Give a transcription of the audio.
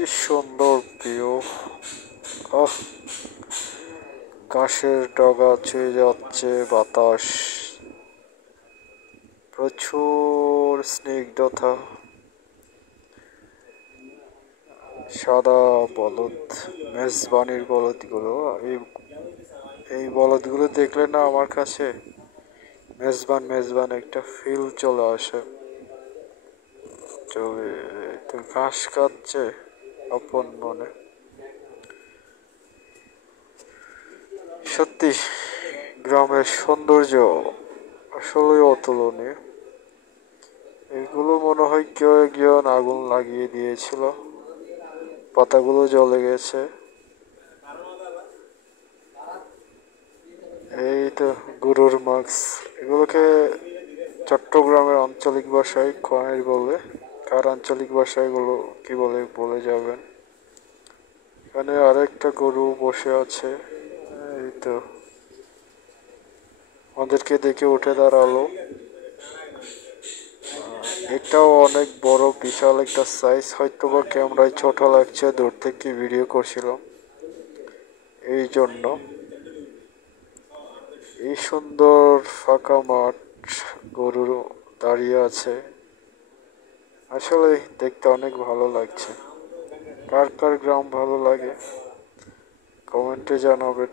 কি সুন্দর ভিউ। আহ, ঘাসের ডগা ছুঁয়ে যাচ্ছে বাতাস, প্রচুর স্নিগ্ধতা। সাদা বলদ, মেজবানির বলদগুলো। এই এই বলদগুলো দেখলে না আমার কাছে মেজবান মেজবান একটা ফিল চলে আসে। চলে তো ঘাস খাচ্ছে আপন মনে। সত্যি গ্রামের সৌন্দর্য আসলে অতুলনীয়। এগুলো মনে হয় কেউ একজন আগুন লাগিয়ে দিয়েছিল, পাতাগুলো জ্বলে গেছে। এই তো গরুর মাংস, এগুলোকে চট্টগ্রামের আঞ্চলিক ভাষায় খয়ের বলে। কার আঞ্চলিক ভাষায় এগুলো কি বলে বলে যাবেন। এখানে আরেকটা গরু বসে আছে। এই তো আমাদেরকে দেখে উঠে দাঁড়ালো। এটাও অনেক বড়, বিশাল একটা সাইজ। হয়তো বা ক্যামেরায় ছোট লাগছে, দূর থেকে ভিডিও করছিলাম এই জন্য। এই সুন্দর ফাঁকা মাঠ, গরু দাঁড়িয়ে আছে, আসলে দেখতে অনেক ভালো লাগছে। কার কার গ্রাম ভালো লাগে কমেন্টে জানাবেন।